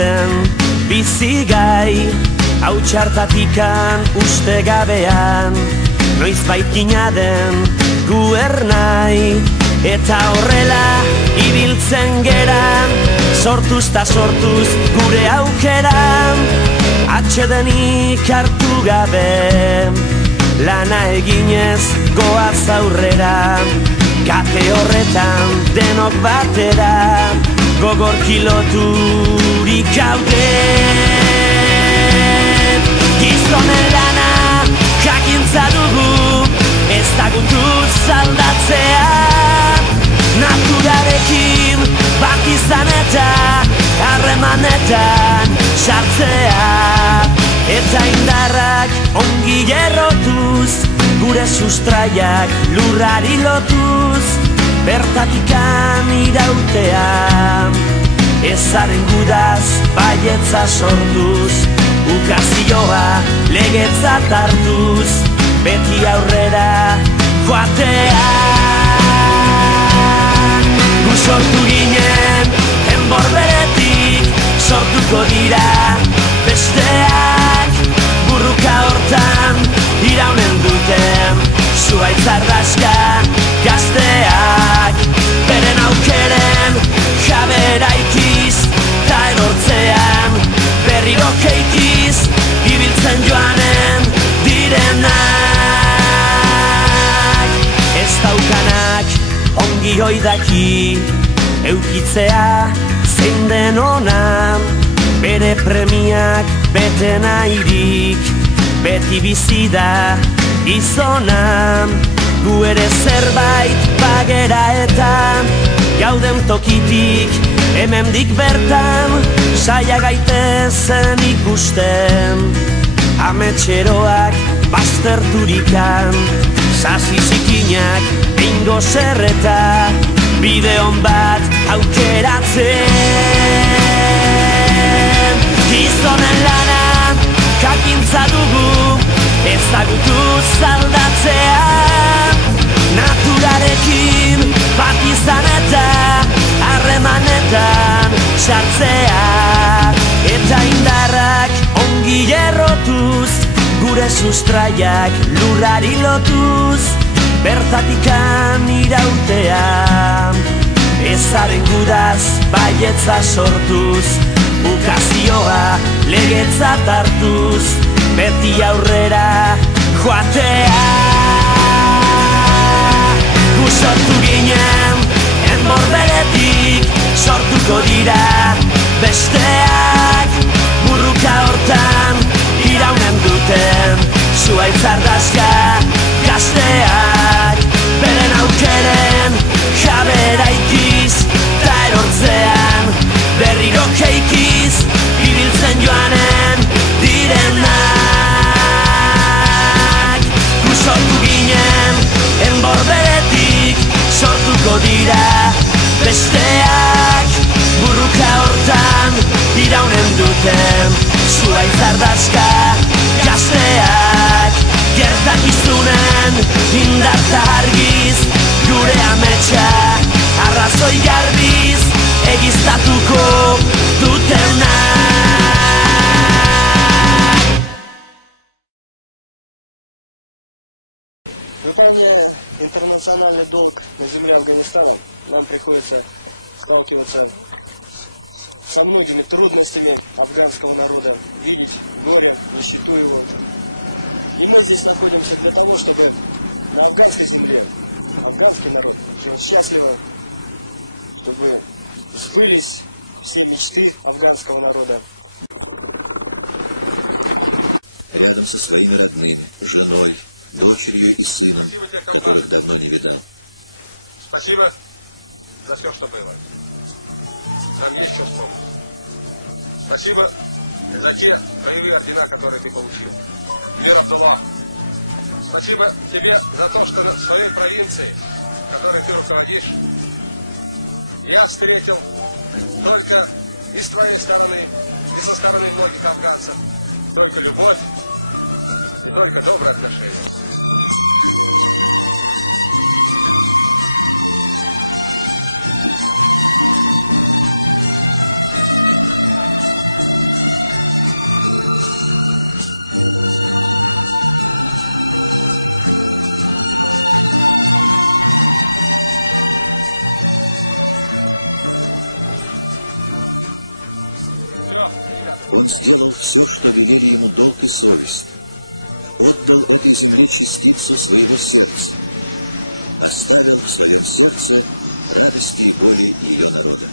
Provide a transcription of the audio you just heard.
zen bizigai, hau txartatikan uste gabean, noiz baikina den gu ernai, eta horrela ibiltzen geran, sortuz ta sortuz gure aukeran, atsedenik hartu gabe, lana eginez goaz aurrera, kate horretan denok batera, gogor kiloturik gaude. Gizonen lana jakintza dugu, ez dagutuz aldatzea, naturarekin bat izan eta harremanetan sartzea, eta indarrak ongi errotuz, gure sustraiak lurrari lotuz, bertatikan irautea, ezaren gudaz baietza sortuz, ukazioa legetzat hartuz, beti aurrera joatea. Gu sortu ginen enborberetik, sortuko dira besteak, burruka hortan iraunen duten, zuaitz arraska gazteak, beren aukeren jabera ikiz, ta erortzean berriro keikiz, ibiltzen joanen direnak, ez daukanak ongi oidaki, eukitzea zein den ona, bere premiak bete nahirik, beti bizida izona, gu ere zerbait bagera eta gauden tokitik hemendik bertan, saia gaitezen ikusten, ametxeroak bazterturikan, sasi zikinak bingo zerreta, bide hon bat aukeratzen. Gizonen lanan jakintza dugu, ezagutuz aldatzea, naturarekin bat izan eta harremanetan sartzea, eta indarrak ongi errotuz, gure sustraiak lurrari lotuz, bertatikan irautea, ezaren gudaz baietza sortuz, ukazioa legetzat hartuz, beti aurrera joatea. Gu sortu ginen enborberetik, sortuko dira besteak, burruka hortan iraunen duten, zuaitz arraska gazteak, beren aukeren jabera ikiz, ta erortzean berriro keikiz, ibiltzen joanen direnak. Gu sortu ginen enborberetik, sortuko dira besteak, burruka hortan iraunen duten, zuaitz arraska gazteak, gertakizunen indarta argiz, gure ametsa arrazoi garbiz, egiztatuko dutenak. Выполняя интернациональный долг на земле Афганистана, нам приходится сталкиваться со многими трудностями афганского народа, видеть горе, нищету его. И мы здесь находимся для того, чтобы на афганской земле афганский народ жил счастливо, чтобы сбылись все мечты афганского народа. Рядом со своими родными, женой, дочерью и сыном, которых давно не видал. Спасибо за все, что было. Нам есть что вспомнить. Спасибо за те боевые ордена, которые ты получил. Мир, Абдулла. Спасибо тебе за то, что в своей провинции, которой ты руководишь, я встретил только и с твоей стороны, и со стороны многих афганцев только любовь и только доброе отношение. Он сделал все, что велели ему долг и совесть. Отдал этой земле частицу своего сердца. Оставил в своем сердце радости и боли ее народа.